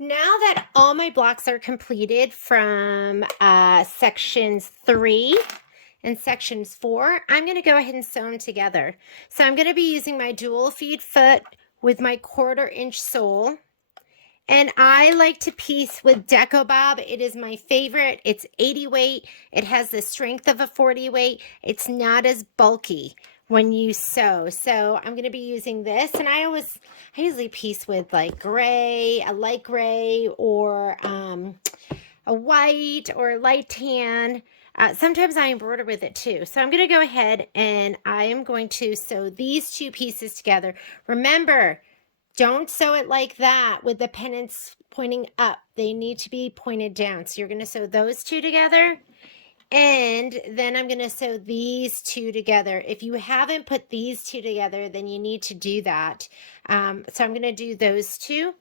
Now that all my blocks are completed from sections 3 and sections 4, I'm going to go ahead and sew them together. So I'm going to be using my dual feed foot with my 1/4-inch sole. And I like to piece with Deco Bob. It is my favorite. It's 80 weight. It has the strength of a 40 weight. It's not as bulky when you sew. So I'm going to be using this. And I usually piece with like gray, a light gray, or a white or a light tan. Sometimes I embroider with it too. So I'm going to go ahead and I am going to sew these two pieces together. Remember, don't sew it like that with the pennants pointing up. They need to be pointed down. So you're going to sew those two together. And then I'm going to sew these two together. If you haven't put these two together, then you need to do that. So I'm going to do those two.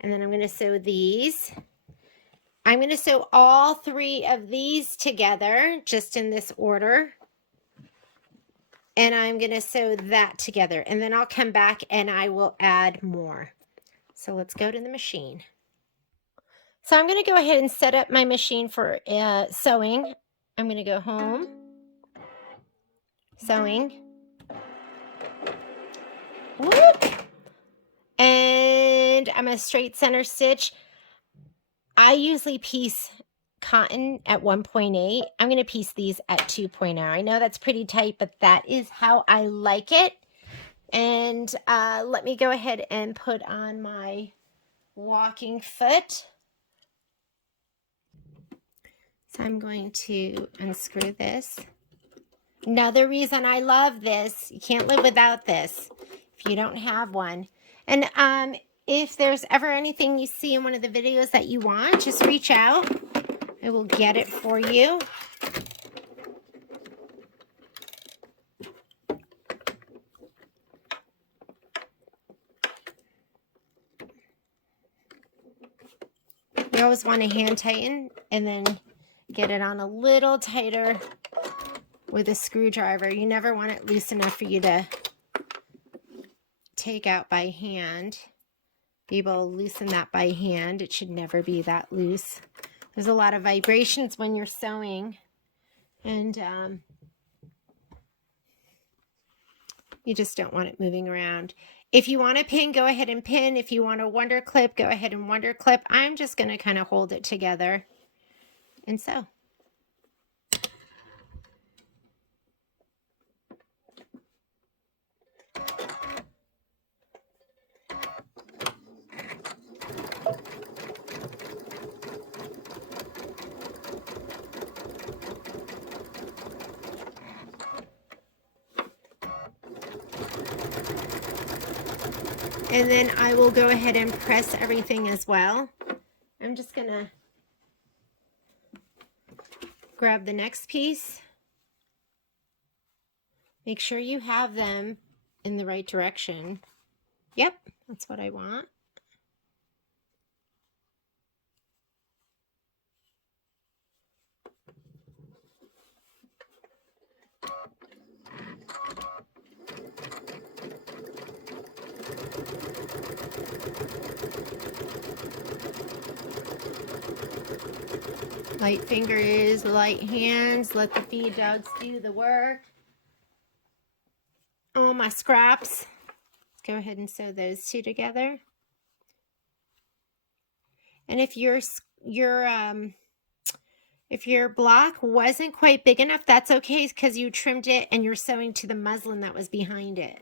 And then I'm going to sew these. I'm going to sew all 3 of these together, just in this order. And I'm going to sew that together, and then I'll come back and I will add more. So let's go to the machine. So I'm going to go ahead and set up my machine for sewing. I'm going to go home, sewing, whoop, and I'm a straight center stitch. I usually piece cotton at 1.8. I'm going to piece these at 2.0. I know that's pretty tight, but that is how I like it. And let me go ahead and put on my walking foot. So I'm going to unscrew this. Another reason I love this, you can't live without this if you don't have one. And if there's ever anything you see in one of the videos that you want, just reach out. I will get it for you. You always want to hand tighten and then get it on a little tighter with a screwdriver. You never want it loose enough for you to take out by hand. Be able to loosen that by hand. It should never be that loose. There's a lot of vibrations when you're sewing, and you just don't want it moving around. If you want to pin, go ahead and pin. If you want a wonder clip, go ahead and wonder clip. I'm just going to kind of hold it together and sew. And then I will go ahead and press everything as well. I'm just going to grab the next piece. Make sure you have them in the right direction. Yep, that's what I want. Light fingers, light hands, let the feed dogs do the work. Oh, my scraps. Let's go ahead and sew those two together. And if your block wasn't quite big enough, that's okay, because you trimmed it and you're sewing to the muslin that was behind it.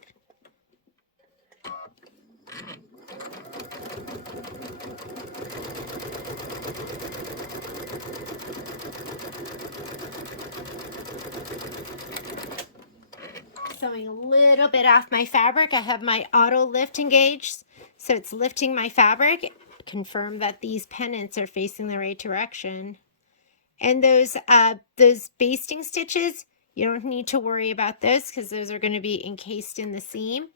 Sewing a little bit off my fabric. I have my auto lift engaged, so it's lifting my fabric. Confirm that these pennants are facing the right direction. And those basting stitches, you don't need to worry about those because those are going to be encased in the seam.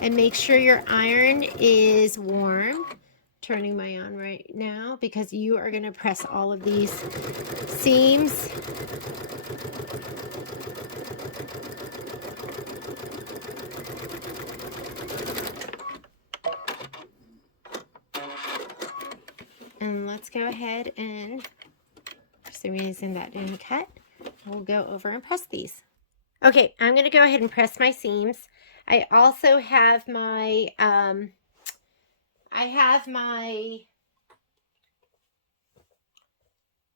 And make sure your iron is warm. Turning my on right now because you are going to press all of these seams. and let's go ahead and, for some reason that didn't cut, we'll go over and press these. Okay, I'm going to go ahead and press my seams. I also have my,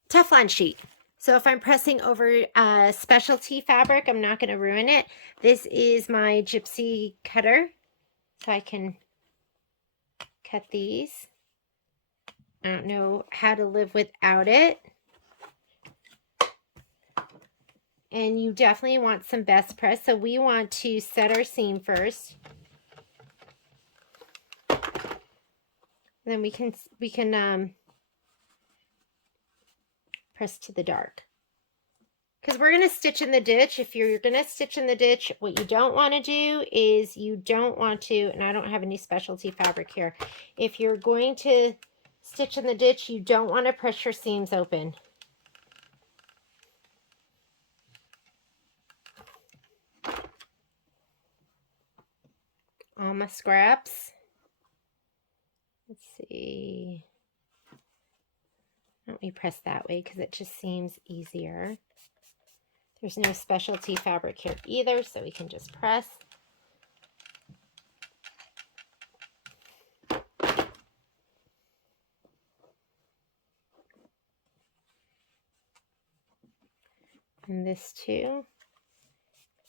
Teflon sheet. So if I'm pressing over specialty fabric, I'm not going to ruin it. This is my gypsy cutter, so I can cut these. I don't know how to live without it. And you definitely want some best press. So we want to set our seam first. Then we can press to the dark. Because we're going to stitch in the ditch. If you're going to stitch in the ditch, what you don't want to do is you don't want to, and I don't have any specialty fabric here. If you're going to stitch in the ditch, you don't want to press your seams open. All my scraps. Let's see. Let me press that way because it just seems easier. There's no specialty fabric here either, so we can just press. And this too.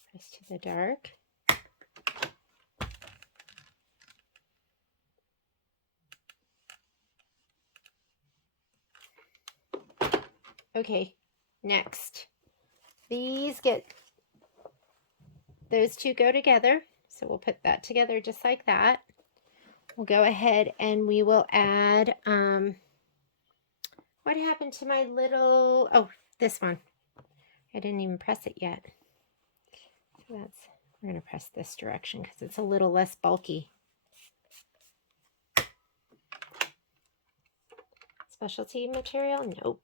Press to the dark. Okay, next. Those two go together. So we'll put that together just like that. We'll go ahead and we will add, what happened to my little, oh, this one. I didn't even press it yet. So we're going to press this direction because it's a little less bulky. Specialty material? Nope.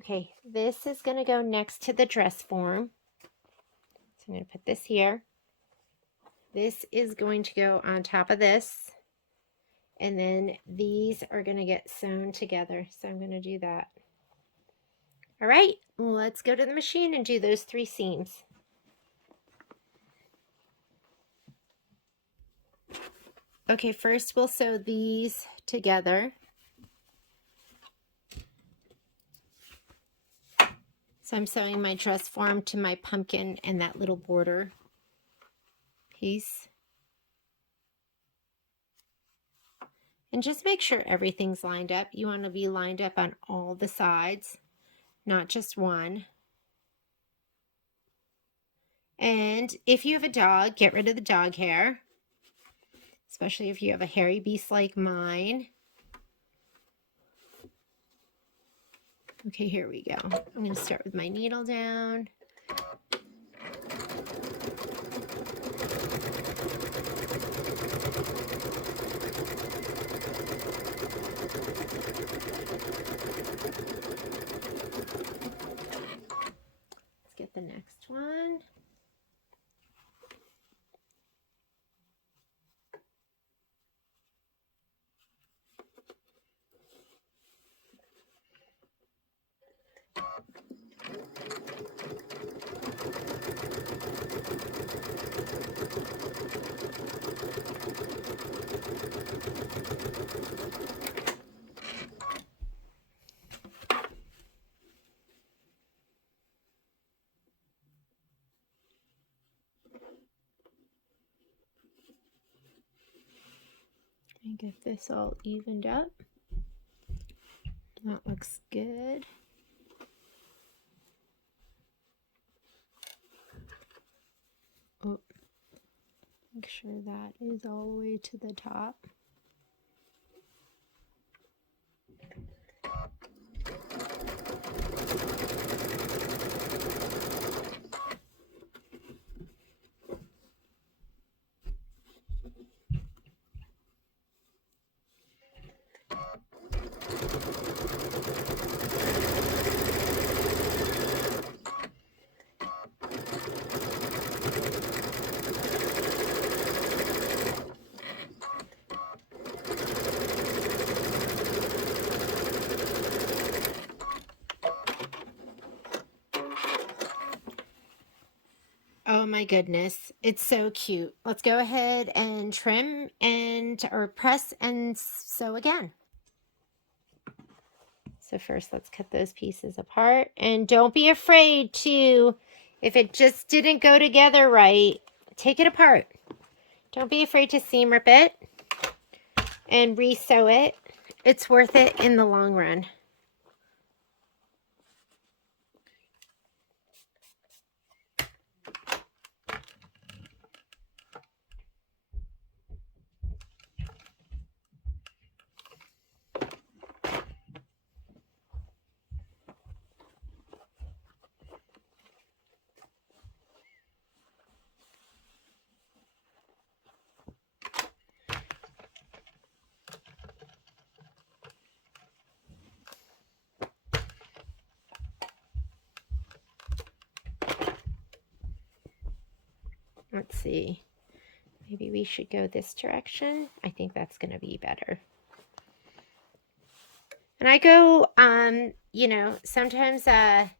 Okay, this is going to go next to the dress form. So I'm going to put this here. This is going to go on top of this. And then these are going to get sewn together. So I'm going to do that. All right, let's go to the machine and do those 3 seams. Okay, first we'll sew these together. So I'm sewing my dress form to my pumpkin and that little border piece. And just make sure everything's lined up. You want to be lined up on all the sides, not just one. And if you have a dog, get rid of the dog hair, especially if you have a hairy beast like mine. Okay, here we go. I'm going to start with my needle down. Let's get the next one. And get this all evened up. That looks good. Oh, make sure that is all the way to the top. my goodness. It's so cute. Let's go ahead and trim or press and sew again. So first let's cut those pieces apart, and don't be afraid to, if it just didn't go together right, take it apart. Don't be afraid to seam rip it and re-sew it. It's worth it in the long run. Let's see. Maybe we should go this direction. I think that's going to be better. And I go, you know, sometimes I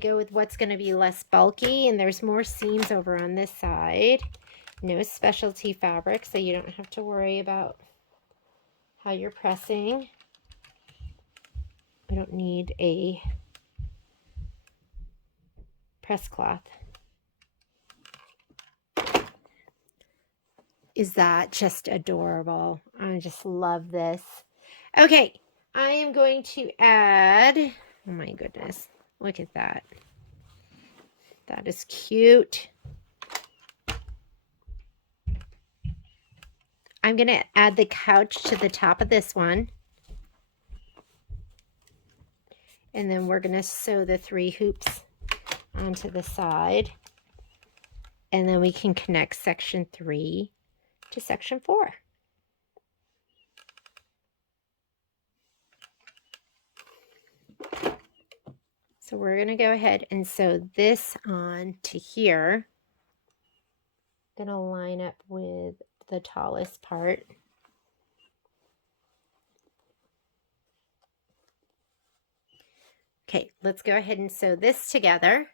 go with what's going to be less bulky, and there's more seams over on this side. No specialty fabric, so you don't have to worry about how you're pressing. I don't need a press cloth. Is that just adorable? I just love this. Okay, I am going to add, oh my goodness, look at that. That is cute. I'm going to add the couch to the top of this one. And then we're going to sew the 3 hoops onto the side. And then we can connect section 3 to section 4. So we're going to go ahead and sew this on to here. I'm going to line up with the tallest part. Okay, let's go ahead and sew this together.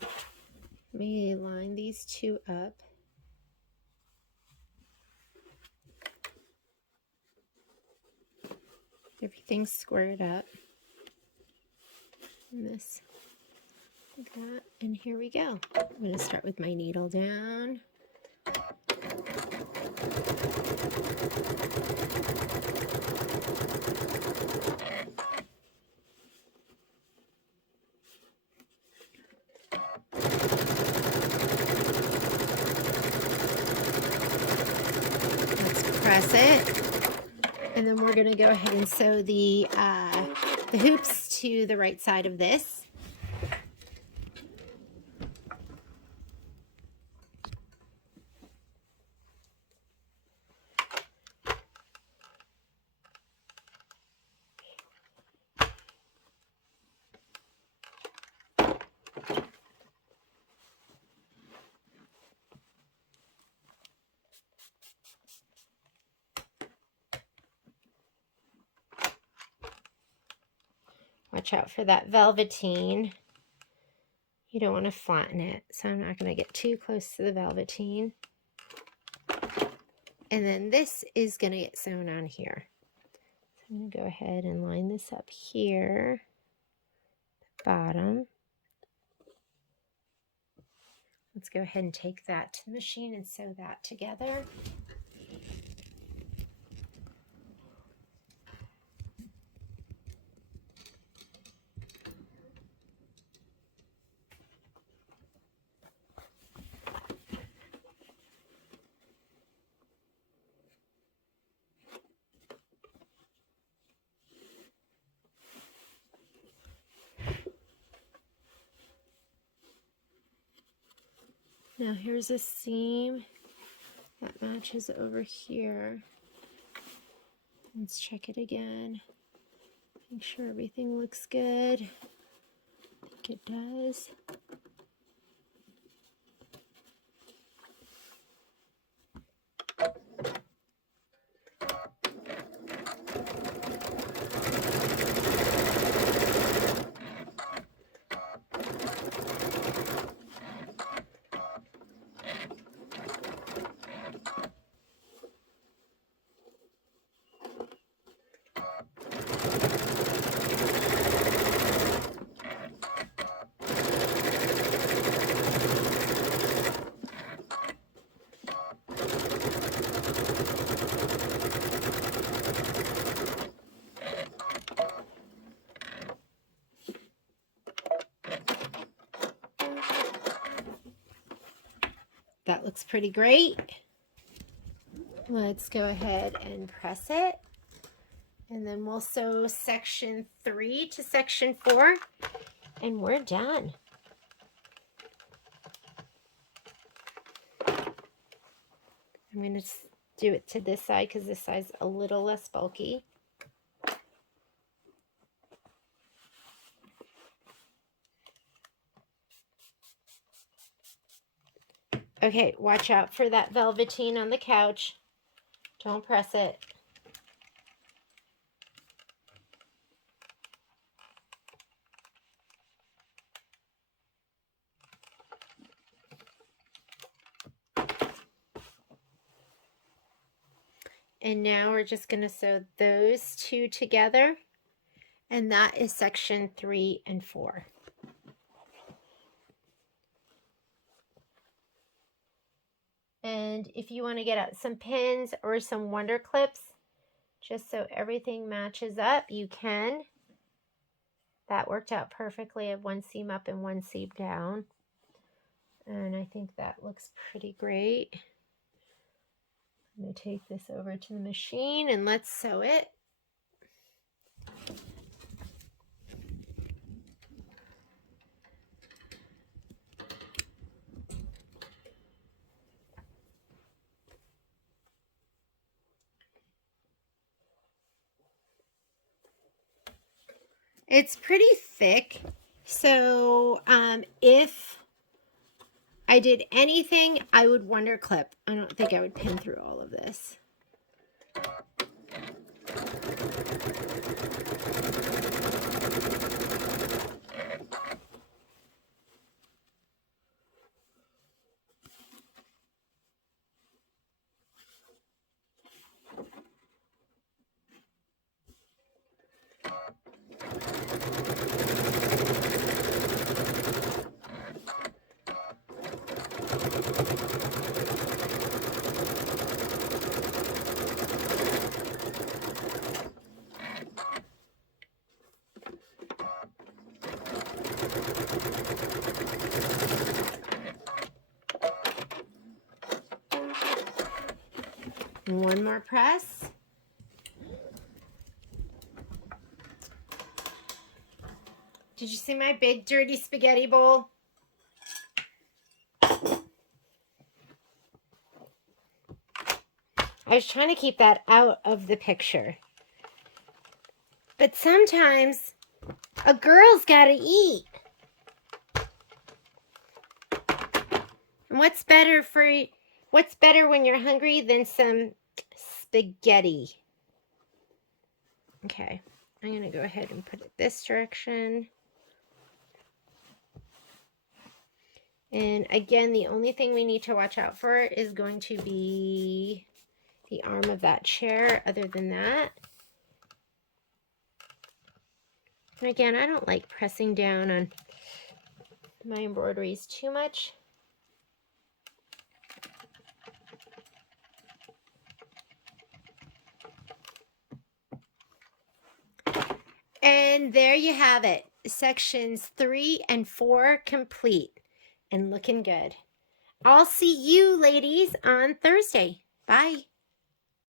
Let me line these 2 up. Everything's squared up. And this, like that, and here we go. I'm going to start with my needle down. Let's press it. And then we're going to go ahead and sew the hoops to the right side of this. Watch out for that velveteen. You don't want to flatten it, so I'm not going to get too close to the velveteen. And then this is going to get sewn on here. So I'm going to go ahead and line this up here, the bottom. Let's go ahead and take that to the machine and sew that together. Now here's a seam that matches over here. Let's check it again. Make sure everything looks good. I think it does. That looks pretty great. Let's go ahead and press it. And then we'll sew section 3 to section 4, and we're done. I'm going to do it to this side because this side's a little less bulky. Okay, watch out for that velveteen on the couch. Don't press it. And now we're just going to sew those two together. And that is section 3 and 4. And if you want to get out some pins or some wonder clips, just so everything matches up, you can. That worked out perfectly. I have one seam up and one seam down. And I think that looks pretty great. I'm going to take this over to the machine and let's sew it. It's pretty thick, so if I did anything, I would wonder clip. I don't think I would pin through all of this. One more press. Did you see my big dirty spaghetti bowl? I was trying to keep that out of the picture. But sometimes a girl's got to eat. And what's better when you're hungry than some spaghetti? Okay, I'm going to go ahead and put it this direction. And again, the only thing we need to watch out for is going to be the arm of that chair. Other than that, and again, I don't like pressing down on my embroideries too much. And there you have it. Sections 3 and 4 complete and looking good. I'll see you ladies on Thursday. Bye.